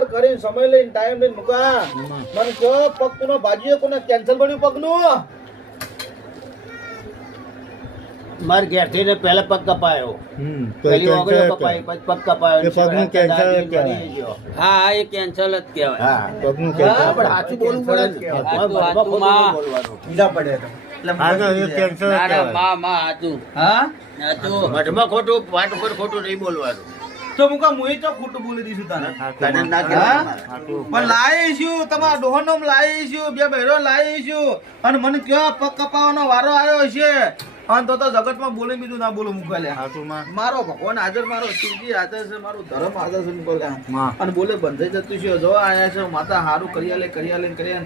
બરાબર કરીને સમય લઈને ટાઈમ લઈને મુકા મને કહો પગ કોનો ભાજીએ કોને કેન્સલ બન્યું પગનું માર ઘેરથી ને પહેલા પગ કપાયો પહેલી ઓગળો કપાઈ પછી પગ કપાયો એ પગનું કેન્સર જ કહેવાય. હા એ કેન્સલ જ કહેવાય. હા પગનું હા, કેન્સર પણ સાચું બોલવું પડે ને. સાચું, બરાબર સાચું, ખોટું માં. નહીં બોલવાનું. ઢીલા પડે તો હા તો એ કેન્સર જ ના ના કહેવાય. માં હાચું હા હાચું. મઢમાં ખોટું વાટ ઉપર ખોટું નહીં બોલવાનું. તો મુકા મુએ તો ખોટું બોલી દીધું તને તને ના હા? કહેવાનું. પણ લાવીશું તમારા ડોહનો લાવીશું બે બહેરો લાવીશું અને મને કયો પગ કપાવાનો વારો આવ્યો છે અને તો જગતમાં બોલે બીજું ના બોલું મુકાલ્યા હાથુમાં મારો ભગવાન હાજર મારો શિવજી હાજર છે મારો ધર્મ હાજર છે મુકાલ્યા માં. અને બોલે બંધાઈ જતું છે જો આયા છે માતા હારું કરી આલે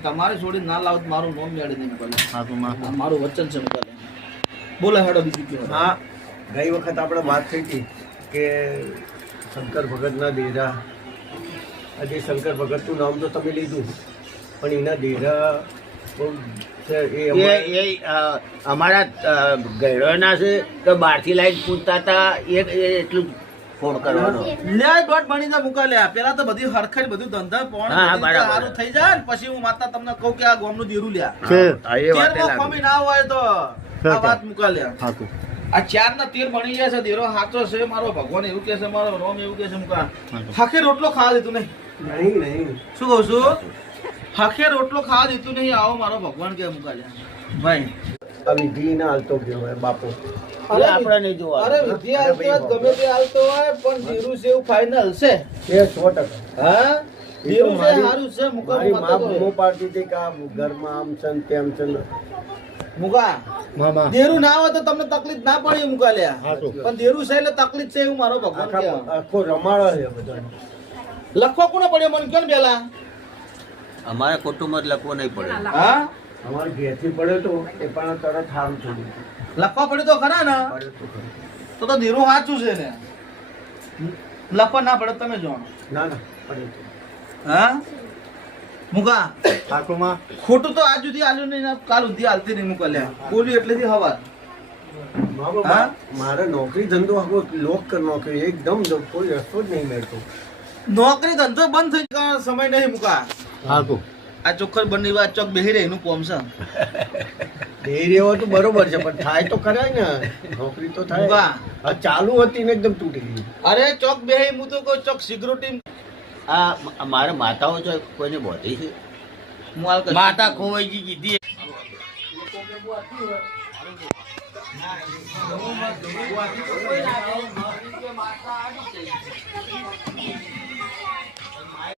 તમારે છોડી ના લાવ મારું નોમ મેળવી નહીં મુકાલ્યા હાથુમાં આ મારું વચન છે મુકાલ્યા બોલે હેડો બીજું કયો હા ગઈ વખત આપણે વાત થઈ હતી કે શંકર ભગતના ડેરા આજે શંકર ભગતનું નામ તો તમે લીધું પણ એના ડેરા બહુ છે એ એ અમારા ગયડોના છે કે બહારથી લાઈન પૂછતા હતા એ એટલું જ ફોન કરવાનો. લે દોઢ બની જા મુકાલ્યા પેલા તો બધી હરખડ બધું ધંધા પોણ હા, બધી બરાબર. સારું થઈ જાય ને પછી હું માતા તમને કહું કે આ ગોમનું દેરું લ્યા છે. હા, એ વાતે તેરમાં લાગુ. કમી ના હોય તો આ વાત મુકાલ્યા હાથું આ 4 ના 13 બની ગયા છે દેરો સાચો છે મારો ભગવાન એવું કે છે મારો રોમ એવું કે છે મુકા હાખે રોટલો ખાવા દીધું નહીં નહીં શું કહું છું હાખે રોટલો ખાવા દીધું નહીં આવો મારો ભગવાન કે મુકાલ્યા ભાઈ આ વિધિ ના હાલતો ગયો હોય બાપો એ આપણે નહીં જોવાનું. અરે વિધિ હાલતો હોય ગમે તે હાલતો હોય પણ દેરું છે એવું ફાઇનલ છે એ 100%. હા એ તો દેરું છે મારી- સારું છે મુકા મારી માતા મા તો. બૂમો પાડતી હતી કે આ ઘરમાં આમ છે ને તેમ છે ને. મુકા મામા દેરું ના હોય તો તમને તકલીફ ના પડે મુકાલ્યા હાથું પણ દેરું છે એટલે તકલીફ છે એવું મારો ભગવાન કે આખો રમાડો છે બધા લખવા કોને પડ્યો મને કેમ પેલા અમારે કુટુંબ જ લખવો નહીં પડે. હા અમારે ઘેરથી પડ્યો તો એ પણ તરત સારું થઈ ગયું લખવા પડ્યું તો ખરા ને પડ્યો તો ખરું. તો દેરું સાચું છે ને લખવા ના પડે તમે જાણો ના ના પડ્યો તો. હા મુકા હાથુમાં ખોટું તો આજ સુધી આલ્યું નહીં ને કાલ સુધી હાલતી નહીં મુકાલ્યા બોલ્યું એટલેથી હવા બાબા, હા? મારે નોકરી ધંધો આખો લોક કર નોકરી એકદમ કોઈ રસ્તો જ નહીં મળતો નોકરી ધંધો બંધ થઈ ગયો સમય નહીં મુકા હાથું આ ચોખ્ખર બંને વાત ચોક બેહી રહી એનું કોમ છે એ રહેવા તો બરોબર છે પણ થાય તો ખરા ને નોકરી તો થાય મુકા આ ચાલુ હતી ને એકદમ તૂટી ગઈ અરે ચોક બેહી હું તો કહું ચોક સિક્યુરિટી આ મારે માતાઓ છે કોઈને બોધી છે. માતા ખોવાઈ ગઈ કીધી